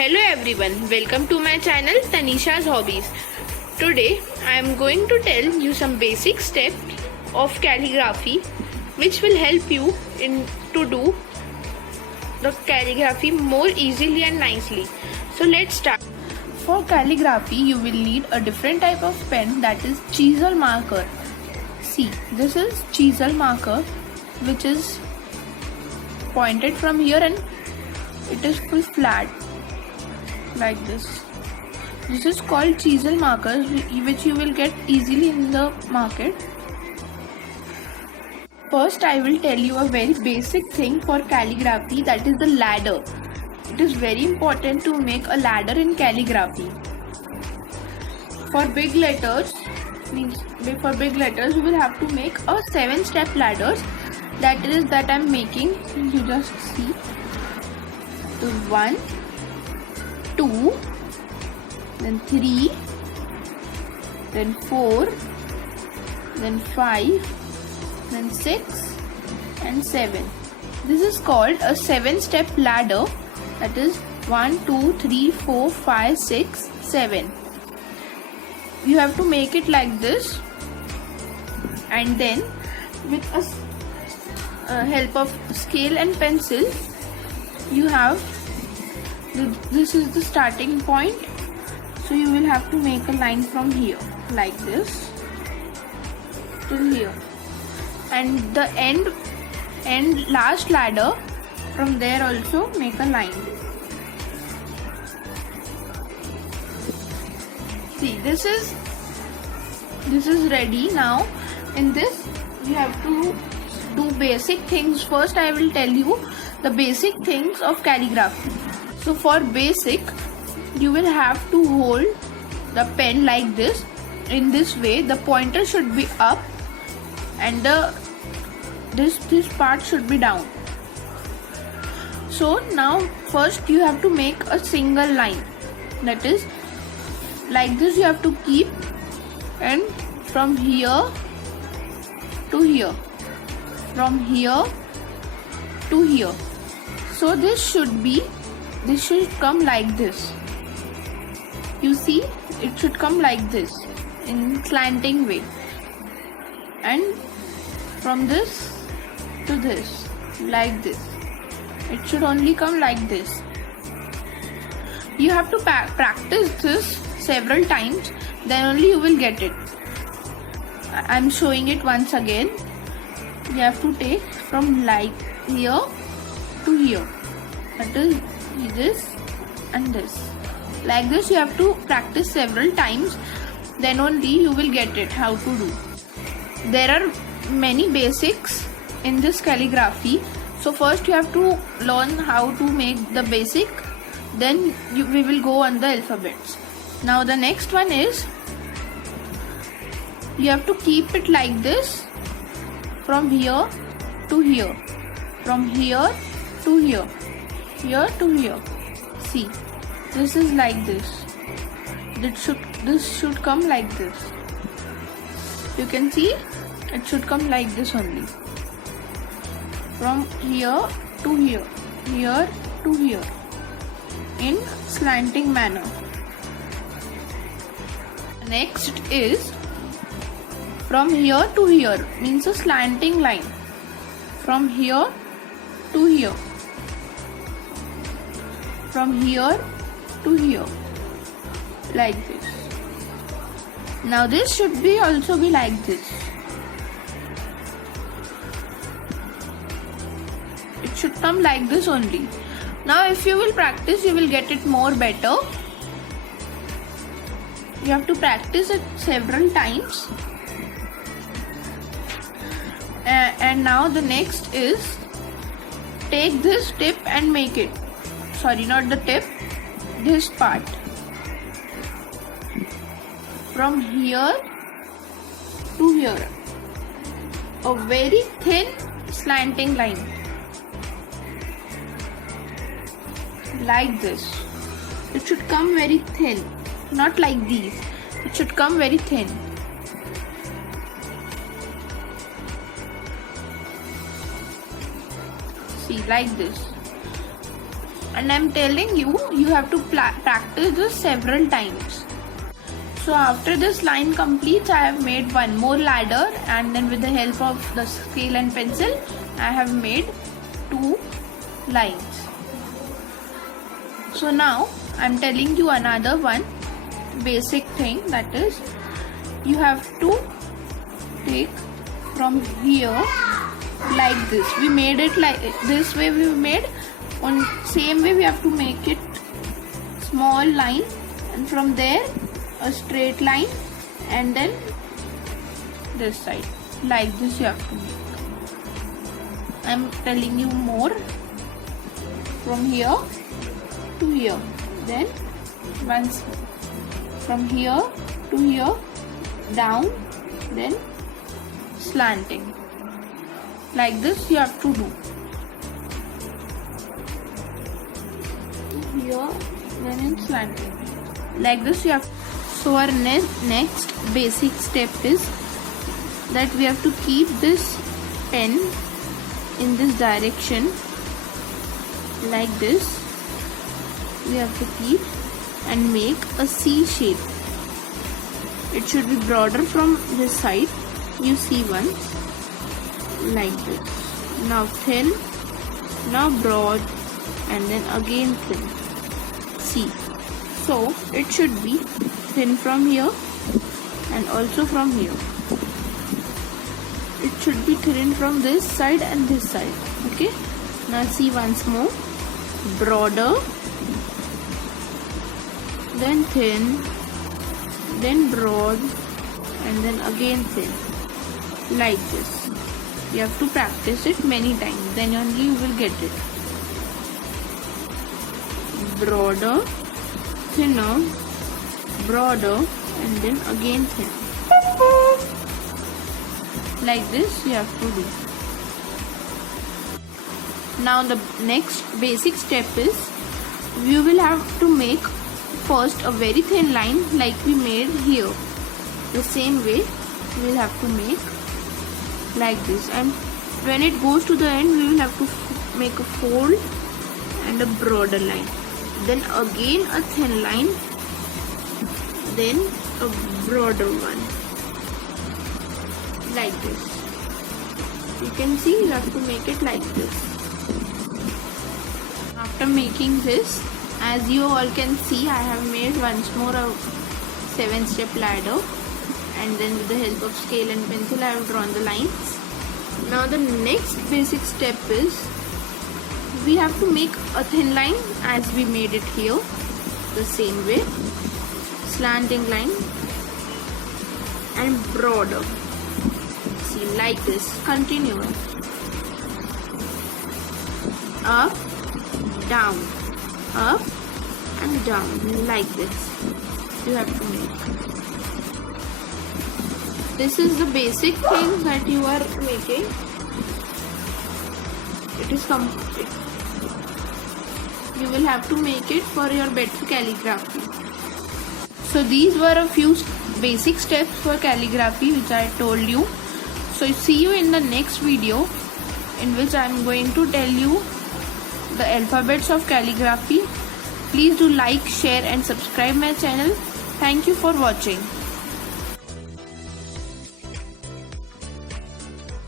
Hello everyone, welcome to my channel Tanisha's Hobbies. Today I am going to tell you some basic steps of calligraphy which will help you to do the calligraphy more easily and nicely. So let's start. For calligraphy you will need a different type of pen, that is chisel marker. See, this is chisel marker which is pointed from here and it is full flat like this. This is called chisel markers which you will get easily in the market. First I will tell you a very basic thing for calligraphy, that is the ladder. It is very important to make a ladder in calligraphy. For big letters you will have to make a 7-step ladders. That I am making. You just see. 1, 2, then 3, then 4, then 5, then 6 and 7. This is called a 7-step ladder. That is 1, 2, 3, 4, 5, 6, 7. You have to make it like this, and then with a help of scale and pencil you have this is the starting point. So you will have to make a line from here like this till here, and the end last ladder, from there also make a line. See, this is ready. Now in this you have to do basic things. First I will tell you the basic things of calligraphy. So for basic, you will have to hold the pen like this. In this way the pointer should be up and this part should be down. So now first you have to make a single line, that is like this you have to keep, and from here to here, from here to here. So this should come like this. You see, it should come like this in slanting way, and from this to this like this. It should only come like this. You have to practice this several times, then only you will get it. I am showing it once again. You have to take from like here to here, that is this and this. Like this you have to practice several times, then only you will get it how to do. There are many basics in this calligraphy. So first you have to learn how to make the basic, then we will go on the alphabets. Now the next one is, you have to keep it like this from here to here, from here to here, here to here. See, this is like this. This should come like this. You can see it should come like this only. From here to here, here to here, in slanting manner. Next is from here to here, means a slanting line. From here to here, from here to here, like this. Now this should also be like this. It should come like this only. Now if you will practice, you will get it more better. You have to practice it several times. And now the next is, take this tip and make it. Sorry, not the tip, this part. From here to here, a very thin slanting line. Like this. It should come very thin, not like these. It should come very thin. See, like this. and I'm telling you, you have to practice this several times. So after this line completes, I have made one more ladder, and then with the help of the scale and pencil, I have made 2 lines. So now I'm telling you another one basic thing, that is, you have to take from here like this. We made it like this way, we made on same way we have to make it small line, and from there a straight line, and then this side like this you have to make. I'm telling you more. From here to here, then once from here to here, down, then slanting. Like this you have to do. Here, then in slanting. Like this you have. So our next basic step is that we have to keep this pen in this direction, like this. We have to keep and make a C shape. It should be broader from this side. You see once, like this. Now thin, now broad, and then again thin. See. So it should be thin from here and also from here. It should be thin from this side and this side. Okay. Now see once more. Broader, then thin, then broad, and then again thin. Like this. You have to practice it many times. Then only you will get it. Broader, thinner, broader, and then again thin. Like this you have to do. Now the next basic step is, you will have to make first a very thin line like we made here. The same way we will have to make like this, and when it goes to the end we will have to make a fold and a broader line, then again a thin line, then a broader one, like this. You can see you have to make it like this. After making this, as you all can see, I have made once more a 7-step ladder, and then with the help of scale and pencil I have drawn the lines. Now the next basic step is, we have to make a thin line as we made it here, the same way, slanting line, and broader. See, like this, continue. Up, down, up and down, like this you have to make. This is the basic thing that you are making. It is complete. You will have to make it for your better calligraphy. So these were a few basic steps for calligraphy which I told you. So see you in the next video, in which I am going to tell you the alphabets of calligraphy. Please do like, share and subscribe my channel. Thank you for watching.